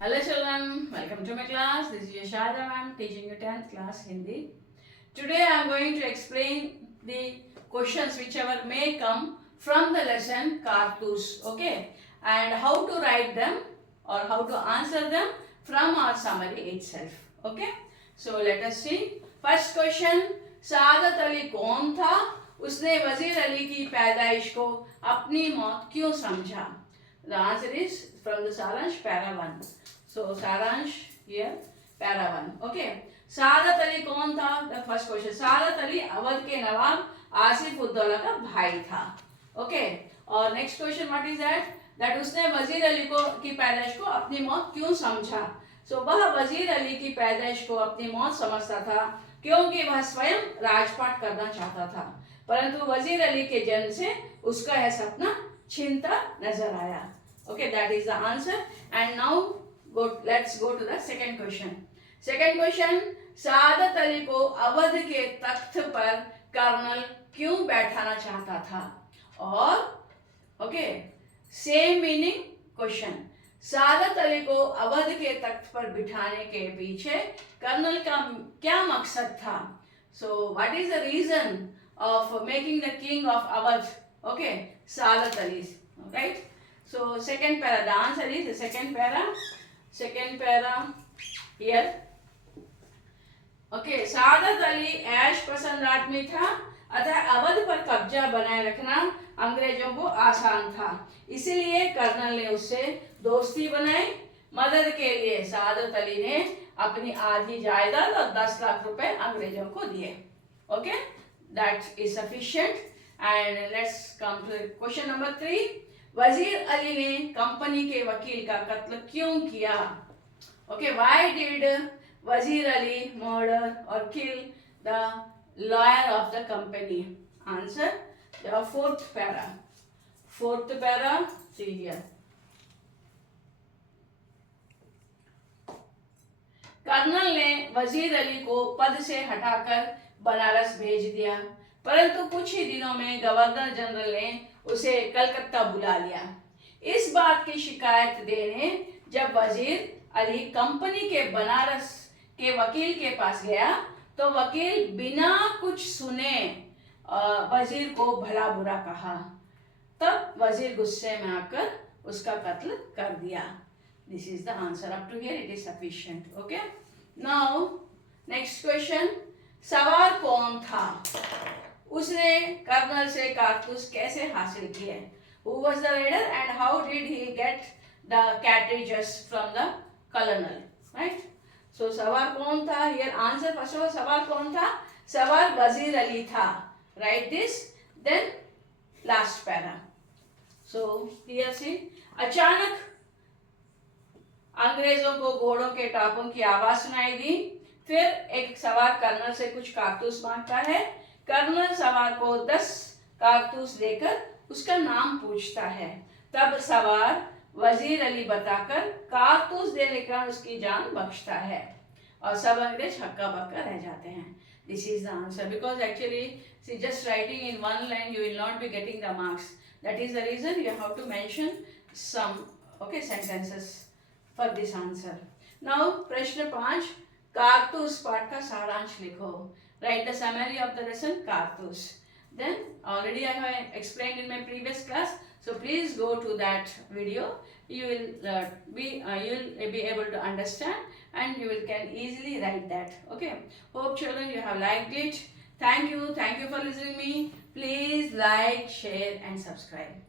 Hello children, welcome to my class. This is Yashada ma'am teaching you 10th class Hindi. Today I am going to explain the questions whichever may come from the lesson Kartus, okay, and how to write them or how to answer them from our summary itself, okay. So let us see. First question, Saadat Ali कौन था? उसने वजीर अली की पैदाइश को अपनी मौत क्यों समझा? The answer is from the Saransh para 1. So Saransh here para 1. Okay. Saadat Ali कौन था? The first question. Saadat Ali Awadh के नवाब आसिफ उद्दौला का भाई था. Okay. और next question what is that? That उसने वजीर अली को की पैदाइश को अपनी मौत क्यों समझा? So वह वजीर अली की पैदाइश को अपनी मौत समझता था क्योंकि वह स्वयं राजपाट करना चाहता था, परंतु वजीर अली के जन्म से उसका यह सपना छिनता नजर आया. Okay, that is the answer. And now let's go to the second question. Second question, Saadat Ali को अवध के तख्त पर कर्नल क्यों बैठाना चाहता था? और okay, same meaning question. Saadat Ali को अवध के तख्त पर बिठाने के पीछे कर्नल का क्या मकसद था? So what is the reason of making the king of Awadh? Okay, Sadat Ali, right? So second para, the answer is the second para here. Okay, Saadat Ali ऐश पसंद आदमी था, अतः अवध पर कब्जा बनाए रखना अंग्रेजों को आसान था, इसीलिए कर्नल ने उससे दोस्ती बनाई. मदद के लिए सादत अली ने अपनी आधी जायदाद और 10 लाख रुपए अंग्रेजों को दिए. Okay, that is sufficient. And let's come to question number 3. Wazir Ali ने कंपनी के वकील का कत्ल क्यों किया? ओके, व्हाई डिड वजीर अली मर्डर और kill the lawyer of the company? Answer the fourth para see here. Colonel ने वजीर अली को पद से हटाकर बनारस भेज दिया, परंतु कुछ ही दिनों में गवर्नर जनरल ने उसे कलकत्ता बुला लिया. इस बात की शिकायत देने जब वजीर अली कंपनी के बनारस के वकील के पास गया, तो वकील बिना कुछ सुने वजीर को भला बुरा कहा. तब वजीर गुस्से में आकर उसका कत्ल कर दिया. This is the answer. Up to here it is sufficient. Okay. Now next question. सवार कौन था? उसने कर्नल से कारतूस कैसे हासिल किए? Who was the raider and how did he get the cartridges from the colonel? Right. So सवार कौन था? Here answer first of all, सवार कौन था? सवार वजीर अली था. Write this. Then last para. So here see. अचानक अंग्रेजों को घोड़ों के टापों की आवाज सुनाई दी. फिर एक सवार कर्नल से कुछ कारतूस मांगता है. कर्नल सवार को 10 कारतूस देकर उसका नाम पूछता है. तब सवार वजीर अली बताकर कारतूस देने का उसकी जान बख्शता है और सब अंग्रेज हक्का बक्का रह जाते हैं. This is the answer, because actually see, just writing in one line you will not be getting the marks. That is the reason you have to mention some sentences for this answer. Now प्रश्न 5, कारतूस पाठ का सारांश लिखो. Write the summary of the lesson कारतूस. Then already I have explained in my previous class, so please go to that video. You will be able to understand and you can easily write that. Okay. Hope children you have liked it. Thank you for listening me. Please like, share and subscribe.